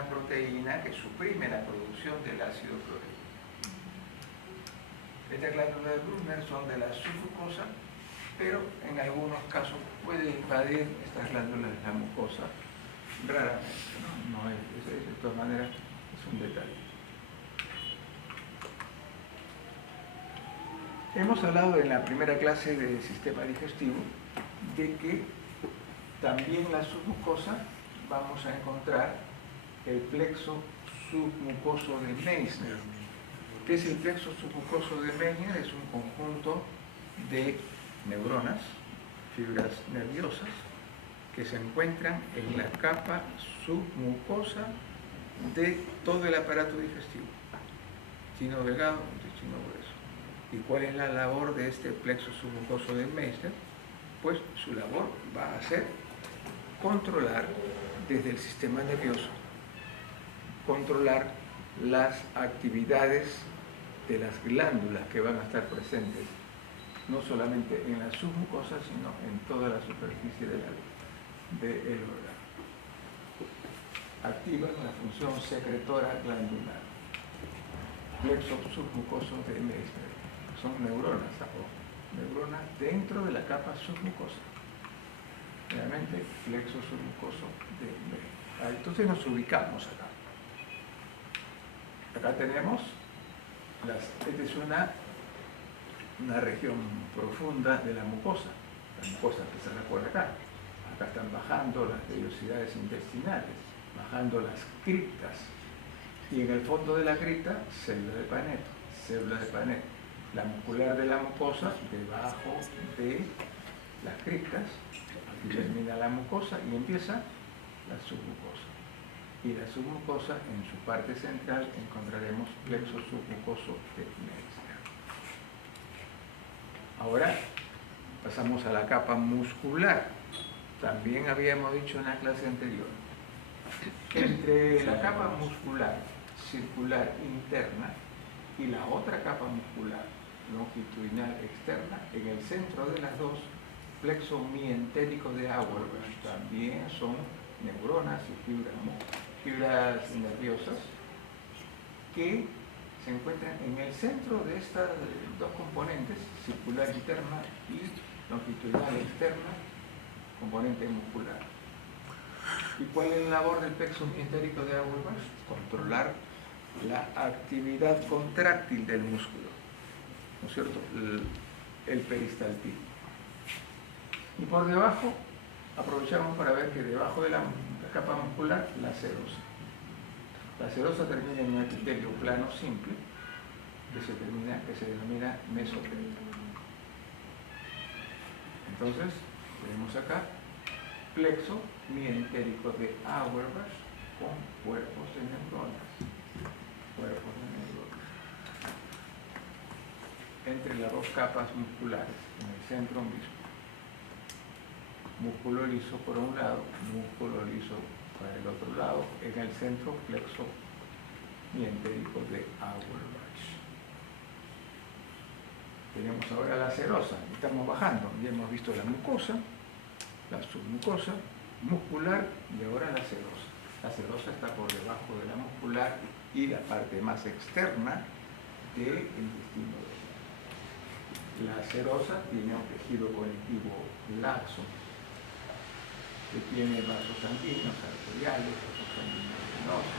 una proteína que suprime la producción del ácido clorhídrico. Estas glándulas de Brunner son de la submucosa, pero en algunos casos puede invadir estas glándulas de la mucosa, raramente, ¿no? De todas maneras es un detalle. Hemos hablado en la primera clase del sistema digestivo de que también en la submucosa vamos a encontrar el plexo submucoso de Meissner. ¿Qué es el plexo submucoso de Meissner? Es un conjunto de neuronas, fibras nerviosas, que se encuentran en la capa submucosa de todo el aparato digestivo, intestino delgado, intestino grueso. ¿Y cuál es la labor de este plexo submucoso de Meissner? Pues su labor va a ser controlar desde el sistema nervioso, controlar las actividades de las glándulas que van a estar presentes, no solamente en la submucosa, sino en toda la superficie del órgano. Activan la función secretora glandular. Plexo submucoso de Meissner. Son neuronas, neuronas dentro de la capa submucosa. Realmente, plexo submucoso de Meissner. Entonces nos ubicamos acá. Acá tenemos, esta es una región profunda de la mucosa. La mucosa empezará por acá. Acá están bajando las vellosidades intestinales, bajando las criptas. Y en el fondo de la cripta, célula de Pareto, célula de Pareto. La muscular de la mucosa debajo de las criptas. Aquí termina la mucosa y empieza la submucosa. Y la submucosa, en su parte central, encontraremos plexo submucoso de Meissner. Ahora pasamos a la capa muscular. También habíamos dicho en la clase anterior, entre la capa muscular circular interna y la otra capa muscular longitudinal externa, en el centro de las dos, plexo mientérico de Auerbach, también son neuronas y fibras nerviosas que se encuentran en el centro de estas dos componentes, circular interna y longitudinal externa, componente muscular. ¿Y cuál es la labor del plexo mientérico de Auerbach? Controlar la actividad contráctil del músculo, ¿no es cierto? El peristaltismo. Y por debajo, aprovechamos para ver que debajo de la capa muscular, la serosa. La serosa termina en un epitelio plano simple, que se denomina mesotelio. Entonces, tenemos acá plexo mientérico de Auerbach con cuerpos de neuronas. Cuerpos de neuronas. Entre las dos capas musculares, en el centro mismo. Músculo liso por un lado, músculo liso para el otro lado, en el centro plexo mientérico de Auerbach. Tenemos ahora la serosa, estamos bajando, ya hemos visto la mucosa, la submucosa, muscular y ahora la serosa. La serosa está por debajo de la muscular y la parte más externa del intestino delgado. La serosa tiene un tejido conectivo laxo, que tiene vasos sanguíneos arteriales, vasos sanguíneos venosos.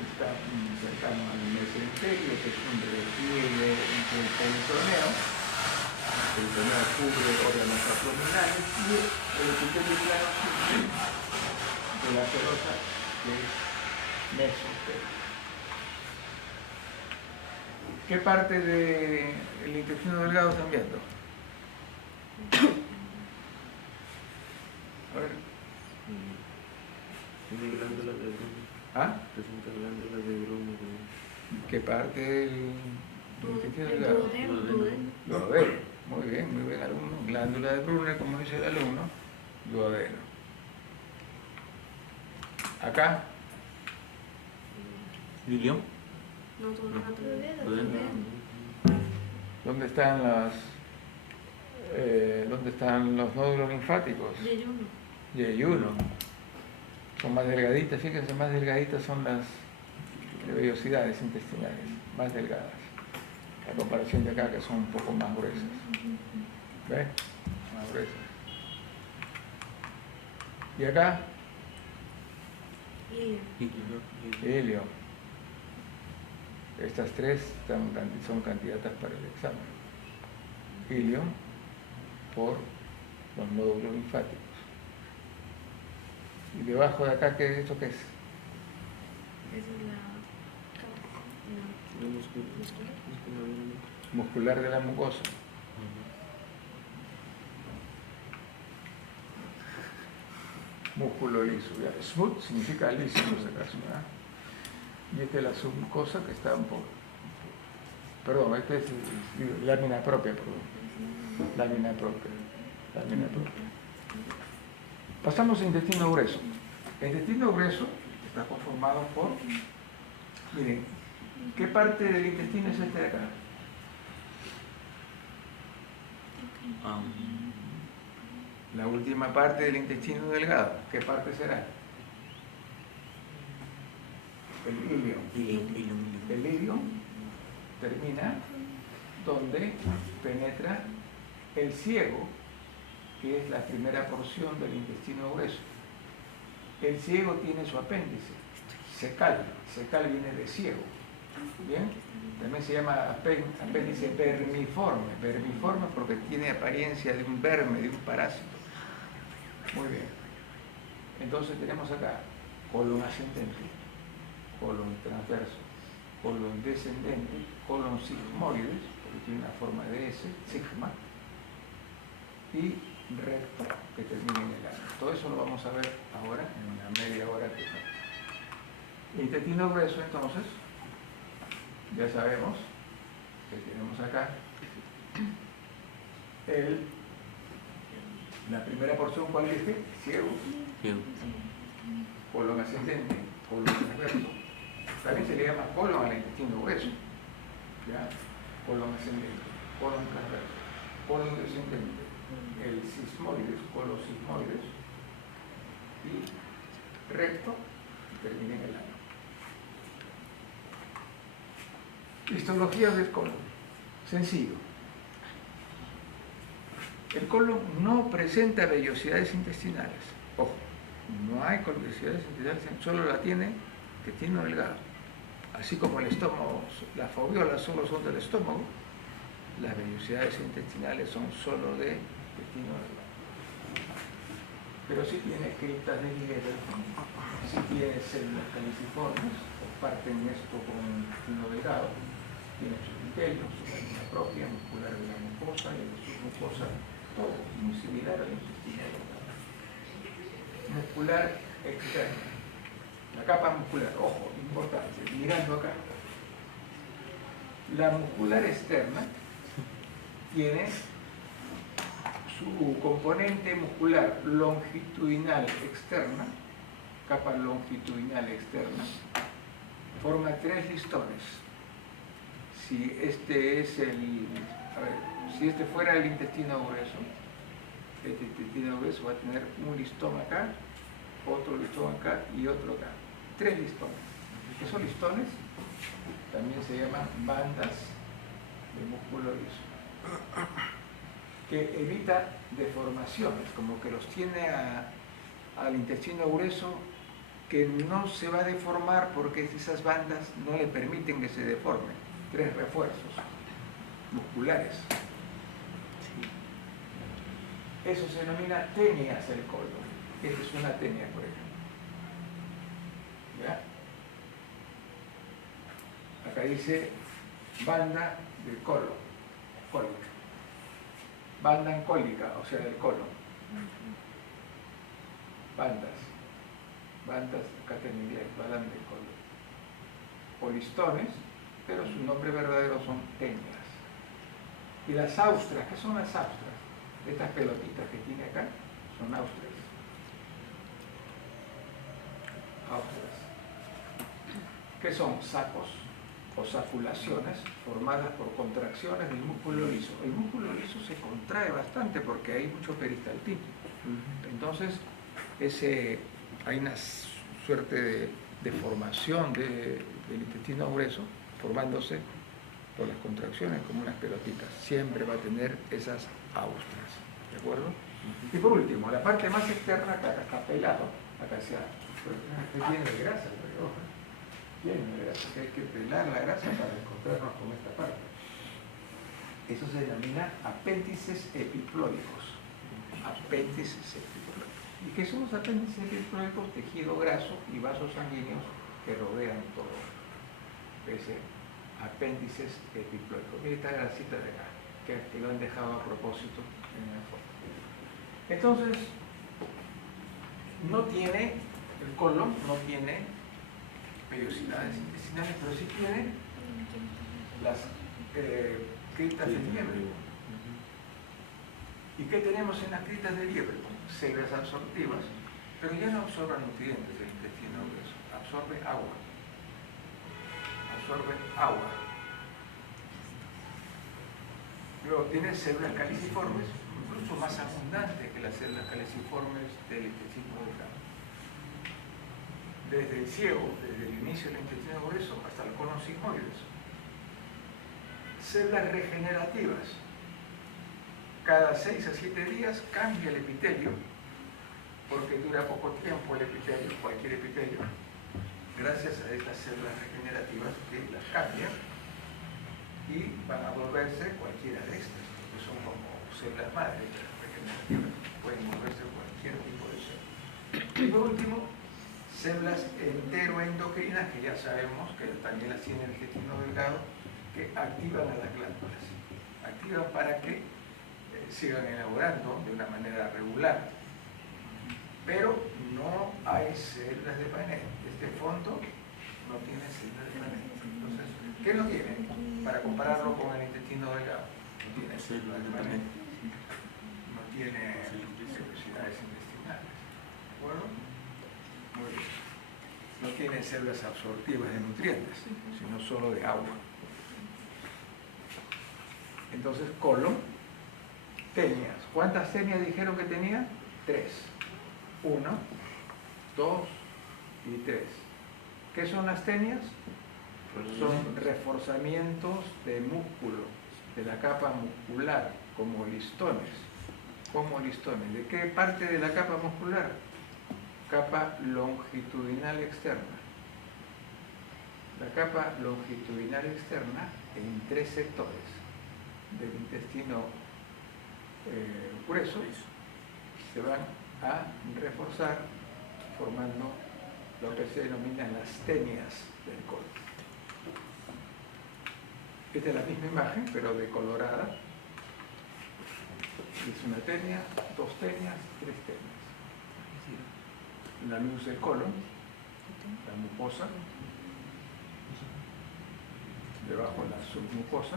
Está cercano al mesenterio, que es un repliegue entre el peritoneo. El peritoneo cubre órganos abdominales y el epitelio plano simple de la serosa, que es mesotelio. ¿Qué parte del intestino delgado están viendo? A ver. Tiene glándulas de Brunner. ¿Ah? Presenta glándulas de Brunner. ¿Qué parte del intestino delgado? Duodeno. Muy bien, alumno. Glándula de Brunner, como dice el alumno, duodeno. Acá. ¿Lilión? No, Duodeno. ¿Dónde están los nódulos linfáticos? Yeyuno. Yeyuno. Son más delgaditas, fíjense, más delgaditas son las vellosidades intestinales, más delgadas, a comparación de acá que son un poco más gruesas. ¿Ves? Más gruesas. ¿Y acá? Ilio. Estas tres son candidatas para el examen. Ilio por los nódulos linfáticos. ¿Y debajo de acá esto qué es? Esa es la Muscular de la mucosa. Músculo liso. Ya. Smooth significa liso en ese caso. ¿Verdad? Y esta es la submucosa que está un poco. Perdón, esta es lámina propia, perdón. Lámina propia. Lámina propia. Pasamos al intestino grueso. El intestino grueso está conformado por, miren, ¿qué parte del intestino es este de acá? La última parte del intestino delgado. ¿Qué parte será? El ilio. El ilio termina donde penetra el ciego, que es la primera porción del intestino grueso. El ciego tiene su apéndice, cecal. Cecal viene de ciego. ¿Bien? También se llama apéndice vermiforme. Vermiforme porque tiene apariencia de un verme, de un parásito. Muy bien. Entonces tenemos acá colon ascendente, colon transverso, colon descendente, colon sigmoides, porque tiene una forma de S, sigma, y recto que termina en el ano. Todo eso lo vamos a ver ahora en una media hora que falta. Intestino grueso, entonces, ya sabemos que tenemos acá la primera porción, ¿cuál es este? Ciego, colon ascendente, colon transverso. También se le llama colon al intestino grueso. ¿Ya? Colon ascendente, colon transverso, colon descendente, el sigmoides, colon sigmoides, y recto, termina en el ano. Histología del colon. Sencillo. El colon no presenta vellosidades intestinales. Ojo, no hay vellosidades intestinales, solo la tiene el intestino delgado. Así como el estómago, las foviolas solo son del estómago, las vellosidades intestinales son solo de intestino delgado. Pero sí tiene criptas de Lieder, sí tiene células caliciformes, comparten esto con el intestino delgado, tiene su epitelio, su lámina propia, muscular de la mucosa y de su mucosa, todo muy similar al intestino delgado. Muscular externa. La capa muscular, ojo, importante, mirando acá. La muscular externa tiene su componente muscular longitudinal externa, capa longitudinal externa, forma 3 listones. Si este es si este fuera el intestino grueso, este intestino grueso va a tener un listón acá, otro listón acá y otro acá. 3 listones. Esos listones también se llaman bandas de músculo liso, que evita deformaciones, como que los tiene al intestino grueso, que no se va a deformar porque esas bandas no le permiten que se deformen. 3 refuerzos musculares. Eso se denomina tenia hacia el colon. Esta es una tenia, por ejemplo. ¿Ya? Acá dice banda del colon, cólica. Banda encólica, o sea, del colon. Bandas, acá tendría bandas del colon. O listones, pero su nombre verdadero son tenias. Y las austras, ¿qué son las austras? Estas pelotitas que tiene acá son austras. Austras. ¿Qué son? Sacos o saculaciones formadas por contracciones del músculo liso. El músculo liso se contrae bastante porque hay mucho peristaltismo. Entonces, hay unas suerte de formación del intestino grueso, formándose por las contracciones como unas pelotitas. Siempre va a tener esas austras, ¿de acuerdo? Y por último, la parte más externa, acá está pelado, acá se lleno de grasa, lleno de grasa, que hay que pelar la grasa para encontrarnos con esta parte. Eso se denomina apéndices epiploicos. Apéndices epiploicos. ¿Y qué son los apéndices epiploicos? Tejido graso y vasos sanguíneos que rodean todo. Ese apéndices epiploicos. Mira esta grasita de acá, que lo han dejado a propósito en la foto. Entonces, el colon no tiene vellosidades intestinales, pero sí tiene las criptas de liebre. ¿Y qué tenemos en las criptas de liebre? Células absortivas, pero ya no absorben nutrientes del intestino grueso, absorbe agua. Absorbe agua. Luego tiene células caliciformes, incluso más abundantes que las células caliciformes del intestino delgado. Desde el ciego, desde el inicio del intestino grueso hasta el colon sigmoides. Células regenerativas. Cada 6 a 7 días cambia el epitelio, porque dura poco tiempo el epitelio, cualquier epitelio, gracias a estas células regenerativas que las cambian y van a volverse cualquiera de estas, que son como células madre regenerativas, pueden volverse cualquier tipo de célula. Y por último, células enteroendocrinas, que ya sabemos que también las tiene el intestino delgado, que activan a las glándulas, activan para que sigan elaborando de una manera regular, pero no hay células de Panet. Este fondo no tiene células de Panet. Entonces, ¿qué no tiene? Para compararlo con el intestino delgado, no tiene células de Panet, no tiene vellosidades intestinales, ¿de acuerdo? Muy bien. No tiene células absortivas de nutrientes, sino solo de agua. Entonces, colon, tenias. ¿Cuántas tenias dijeron que tenía? 3. 1, 2 y 3. ¿Qué son las tenias? Son reforzamientos de músculo, de la capa muscular, como listones. Como listones. ¿De qué parte de la capa muscular? Capa longitudinal externa. La capa longitudinal externa en 3 sectores del intestino grueso se van a reforzar formando lo que se denominan las tenias del colon. Esta es la misma imagen, pero decolorada. Es una tenia, 2 tenias, 3 tenias. La luz del colon, la mucosa, debajo la submucosa,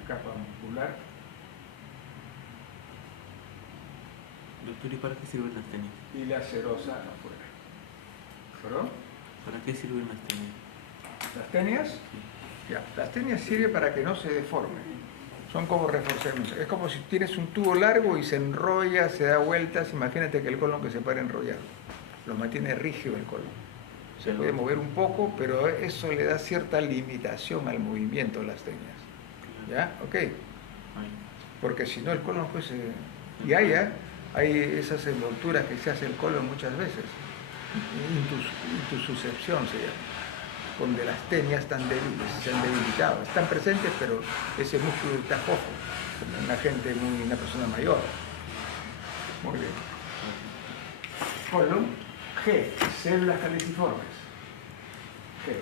la capa muscular. Doctor, ¿y para qué sirven las tenias? Y la serosa afuera. ¿Perdón? ¿Para qué sirven las tenias? ¿Las tenias? Ya, las tenias sirven para que no se deformen. Son como reforzamientos. Es como si tienes un tubo largo y se enrolla, se da vueltas. Imagínate que el colon que se para enrollado. Lo mantiene rígido el colon. Se puede mover un poco, pero eso le da cierta limitación al movimiento de las tenias. ¿Ya? Ok. Porque si no el colon pues... y hay esas envolturas que se hace el colon muchas veces. Intususcepción se llama. Donde las tenias están débiles, se han debilitado. Están presentes, pero ese músculo está cojo, como una persona mayor. Muy bien. Colon, G, células caliciformes. G,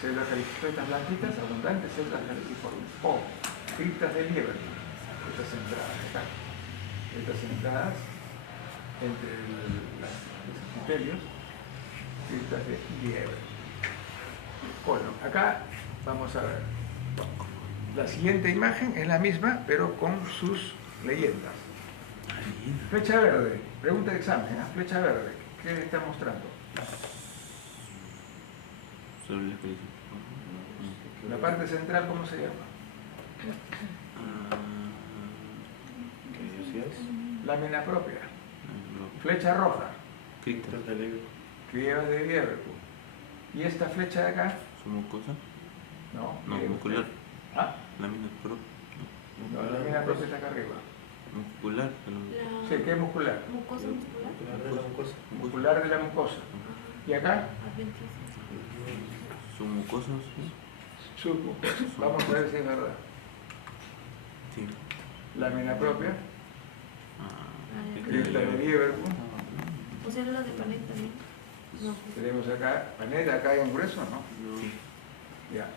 células caliciformes blanquitas, abundantes células caliciformes. O, criptas de liebre. Estas entradas acá. Estas entradas entre los epitelios, criptas de liebre. Colon. Acá vamos a ver. La siguiente imagen es la misma, pero con sus leyendas. Flecha verde. Pregunta de examen. Flecha verde. ¿Qué está mostrando? La parte central, ¿cómo se llama? Lámina propia. Flecha roja, Cripta. crieba de Lieberkühn. ¿Y esta flecha de acá? Su mucosa. No, No, mire muscular. usted. ¿Ah? Lámina pro. No, la lámina propia está acá arriba. Muscular. La Sí, ¿qué es muscular? mucosa muscular. Muscular de la mucosa. ¿Y acá? Adventicia. Su mucosa. Submucosa. Vamos a ver si es verdad. Sí. Lámina propia, Ah, cripta de Lieberkühn. O sea, la de Panet también. No. Tenemos acá, paneta, acá hay un grueso, ¿no? Sí. Ya.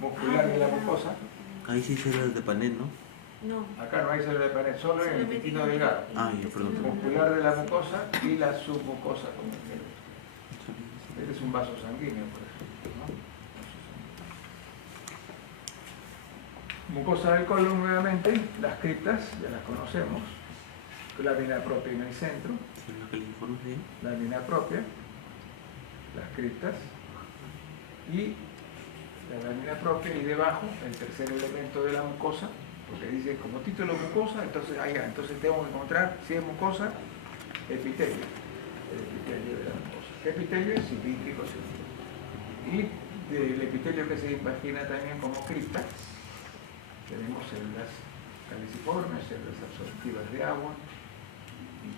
Muscular de la mucosa. Ahí sí células de panel, ¿no? No. Acá no hay célula de pared, solo en el intestino delgado. Ah, ya, perdón. Muscular de la mucosa y la submucosa, como quiero. Este es un vaso sanguíneo, por ejemplo, ¿no? Mucosa del colon, nuevamente, las criptas, ya las conocemos. Lámina propia en el centro, ¿Célula califorme ahí? lámina propia, las criptas, y la lámina propia, y debajo el tercer elemento de la mucosa, porque dice como título mucosa, entonces, entonces tengo que encontrar, si es mucosa, epitelio, el epitelio de la mucosa. ¿Qué epitelio es? Cilíndrico, cilíndrico. Y del epitelio que se imagina también como cripta, tenemos células caliciformes, células absortivas de agua,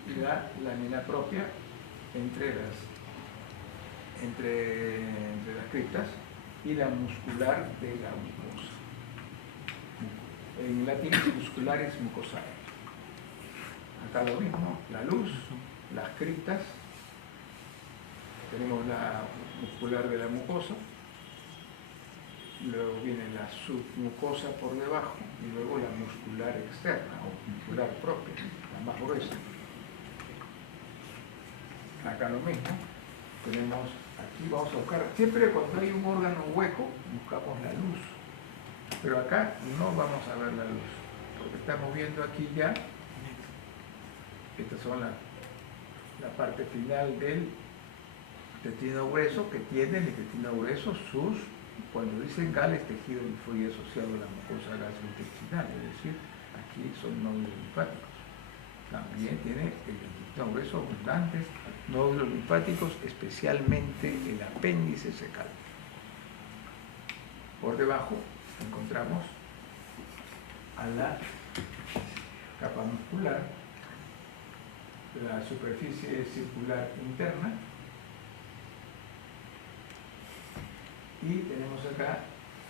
y la lámina propia entre las criptas y la muscular de la mucosa. En latín, musculares mucosae. Acá lo mismo, la luz, las criptas, tenemos la muscular de la mucosa, luego viene la submucosa por debajo y luego la muscular externa o muscular propia, la más gruesa. Acá lo mismo, tenemos, aquí vamos a buscar, siempre cuando hay un órgano hueco buscamos la luz, pero acá no vamos a ver la luz, porque estamos viendo aquí ya, estas son la parte final del intestino grueso, que tiene el intestino grueso sus, cuando dicen gales, tejido linfóide asociado a la mucosa gastrointestinal, es decir, aquí son nódulos linfáticos. También tiene el intestino grueso abundantes nódulos linfáticos, especialmente el apéndice secal. Por debajo encontramos a la capa muscular, la superficie circular interna, y tenemos acá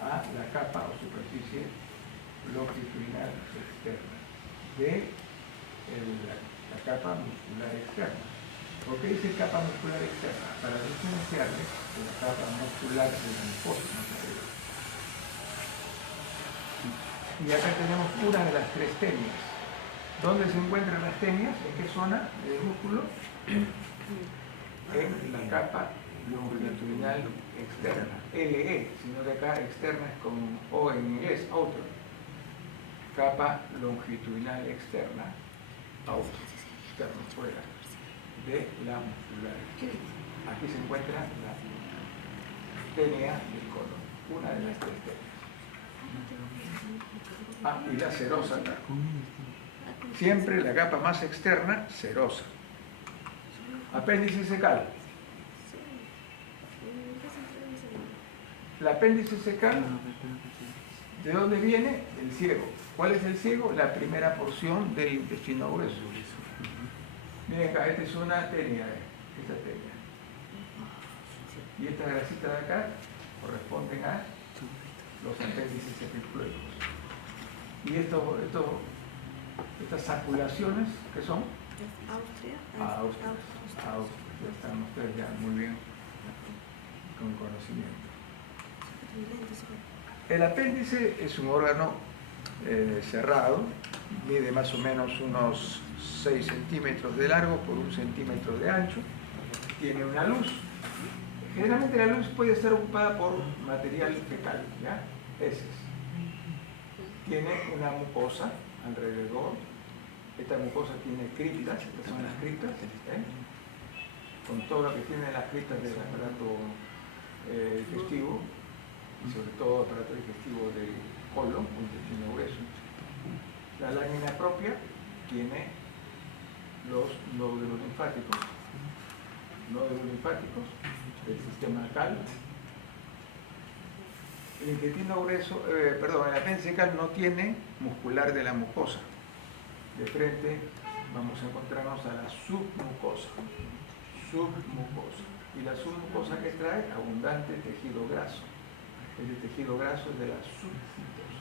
a la capa o superficie longitudinal externa de la capa muscular externa. ¿Por qué dice capa muscular externa? Para diferenciarle de la capa muscular de la mucosa. Y acá tenemos una de las tres tenias. ¿Dónde se encuentran las tenias? ¿En qué zona del músculo? En la capa longitudinal externa, LE, sino que acá externa es con O en inglés, outer. Capa longitudinal externa, outer, externo, fuera, de la muscular. Aquí se encuentra la tenia del colon, una de las tres tenias. Y la serosa acá. Siempre la capa más externa, serosa. Apéndice secal. El apéndice secal, ¿de dónde viene? El ciego. ¿Cuál es el ciego? La primera porción del intestino grueso. Miren acá, esta es una tenia, esta tenia. Y estas grasitas de acá corresponden a los apéndices epicluecos. Y estas saculaciones, ¿qué son? Austria. Austria. Ya están ustedes ya muy bien con conocimiento. El apéndice es un órgano cerrado, mide más o menos unos 6 centímetros de largo por 1 centímetro de ancho, tiene una luz. Generalmente la luz puede estar ocupada por material fecal, ¿ya? Heces. Tiene una mucosa alrededor. Esta mucosa tiene criptas, estas son las criptas, con todo lo que tienen las criptas del aparato digestivo, y sobre todo aparato digestivo del colon, un intestino grueso. La lámina propia tiene los nódulos linfáticos del sistema alcal. El intestino grueso, el apéndice fecal no tiene muscular de la mucosa. De frente vamos a encontrarnos a la submucosa. Y la submucosa que trae abundante tejido graso. El tejido graso es de la submucosa.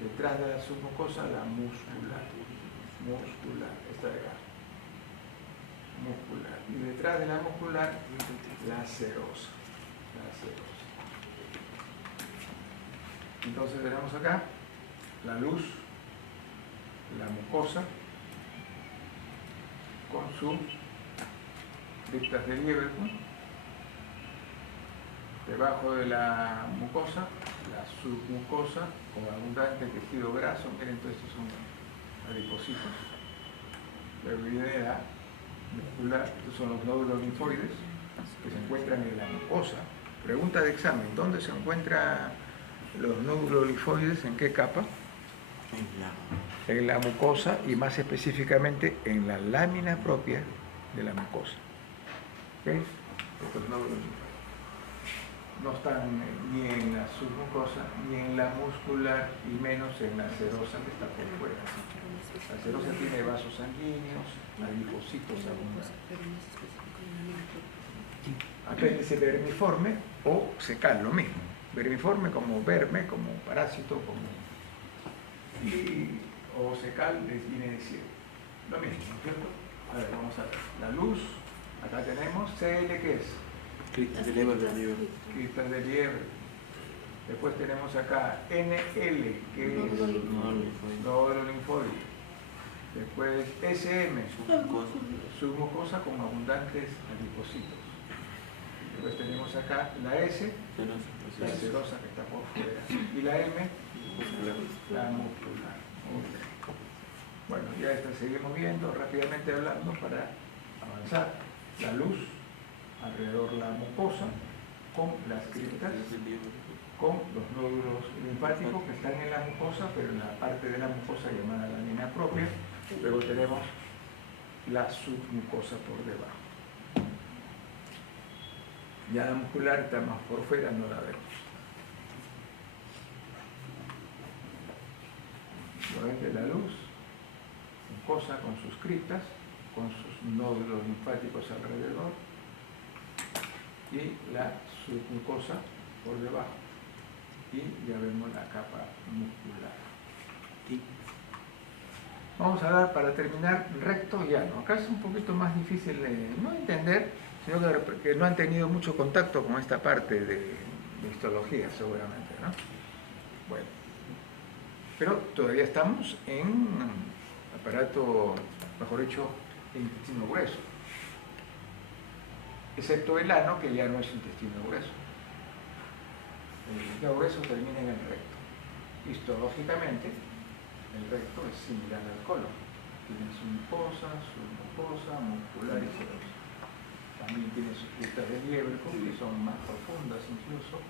Detrás de la submucosa la muscular, esta de acá, muscular. Y detrás de la muscular la serosa. Entonces tenemos acá la luz, la mucosa, con sus criptas de Lieberkühn. Debajo de la mucosa, la submucosa, con abundante tejido graso. Miren, todos estos son adipocitos. Luego viene la muscular, estos son los nódulos linfoides que se encuentran en la mucosa. Pregunta de examen: ¿dónde se encuentran los nódulos linfoides? ¿En qué capa? En la mucosa, y más específicamente en la lámina propia de la mucosa. ¿Okay? Estos nódulos linfoides no están ni en la submucosa ni en la muscular, y menos en la serosa que está por fuera. La serosa tiene vasos sanguíneos, adipocitos abundantes. Apéndice vermiforme o secal, lo mismo. Vermiforme como verme, como parásito, o secal viene de cielo. Lo mismo, ¿no es cierto? A ver, vamos a ver. La luz, acá tenemos CL, ¿qué es? Cristas de liebre. Cristas de liebre. Después tenemos acá NL, que es nódulo linfoide. Después SM, submucosa con abundantes adipocitos. Después tenemos acá la S, la serosa que está por fuera. Y la M, la muscular. Bueno, ya esta seguimos viendo, rápidamente hablando para avanzar. La luz alrededor de la mucosa, con las criptas, con los nódulos linfáticos que están en la mucosa, pero en la parte de la mucosa llamada lámina propia. Luego tenemos la submucosa por debajo. Ya la muscular está más por fuera, no la vemos. Nuevamente la luz, mucosa con sus criptas, con sus nódulos linfáticos alrededor, y la submucosa por debajo. Y ya vemos la capa muscular. Vamos a dar, para terminar, recto llano. Acá es un poquito más difícil de no entender, sino que no han tenido mucho contacto con esta parte de histología, seguramente, ¿no? Bueno, pero todavía estamos en aparato, mejor dicho, intestino grueso, excepto el ano, que ya no es intestino grueso. El intestino grueso termina en el recto. Histológicamente, el recto es similar al colon. Tiene su mucosa, muscular y serosa. También tiene sus cristas de Lieberkühn, que son más profundas incluso.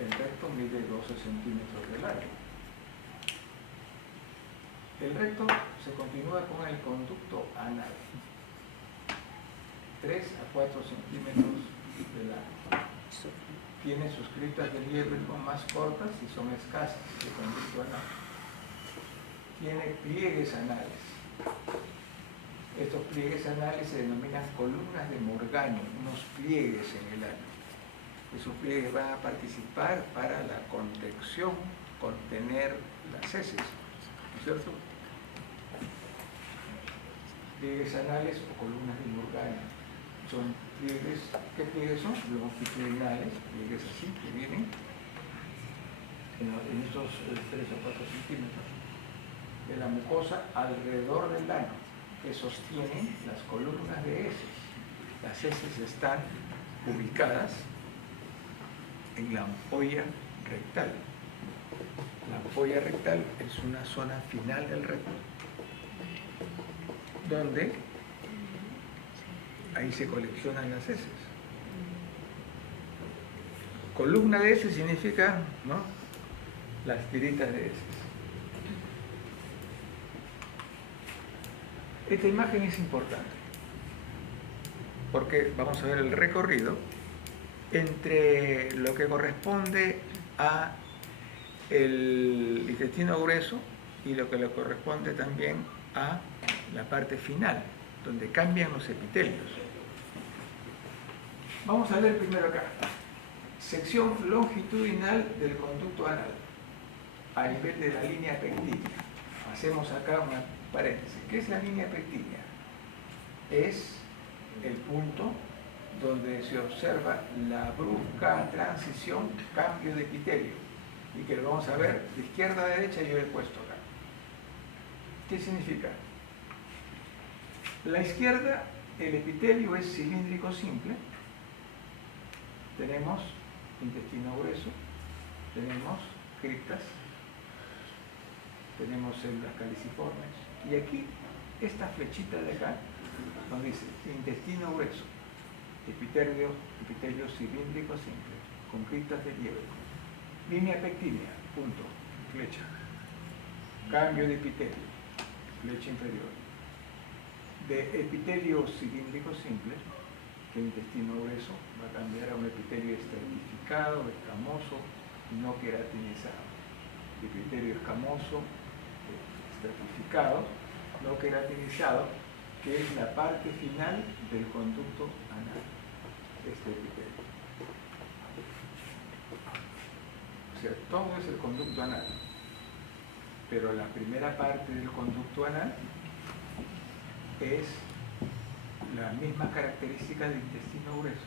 El recto mide 12 centímetros de largo. El recto se continúa con el conducto anal. 3 a 4 centímetros de largo. Tiene sus criptas de Lieberkühn más cortas y son escasas, el conducto anal. Tiene pliegues anales. Estos pliegues anales se denominan columnas de Morgani, unos pliegues en el ano. Esos pliegues van a participar para la contención, contener las heces, ¿no es cierto? Pliegues anales o columnas de Morgani son pliegues. ¿Qué pliegues son? Longitudinales, pliegues así que vienen en esos 3 o 4 centímetros de la mucosa alrededor del ano, que sostienen las columnas de heces. Las heces están ubicadas en la ampolla rectal. La ampolla rectal es una zona final del recto, donde ahí se coleccionan las heces. Columna de heces significa, ¿no?, las tiritas de heces. Esta imagen es importante porque vamos a ver el recorrido entre lo que corresponde a el intestino grueso y lo que le corresponde también a la parte final, donde cambian los epitelios. Vamos a leer primero acá. Sección longitudinal del conducto anal, a nivel de la línea pectínica. Hacemos acá una paréntesis. ¿Qué es la línea pectínica? Es el punto donde se observa la brusca transición, cambio de epitelio, y que lo vamos a ver de izquierda a derecha. Yo he puesto acá. ¿Qué significa? La izquierda, el epitelio es cilíndrico simple. Tenemos intestino grueso, tenemos criptas, tenemos células caliciformes, y aquí esta flechita de acá nos dice intestino grueso, epitelio cilíndrico simple, con criptas de Lieberkühn. Línea pectínea, punto, flecha. Cambio de epitelio, flecha inferior. De epitelio cilíndrico simple, que el intestino grueso va a cambiar a un epitelio estratificado, escamoso, no queratinizado. Epitelio escamoso, estratificado, no queratinizado, que es la parte final del conducto anal, este epitelio. O sea, todo es el conducto anal, pero la primera parte del conducto anal es la misma característica del intestino grueso,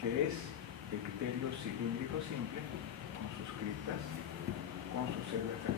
que es epitelio cilíndrico simple, con sus criptas, con sus células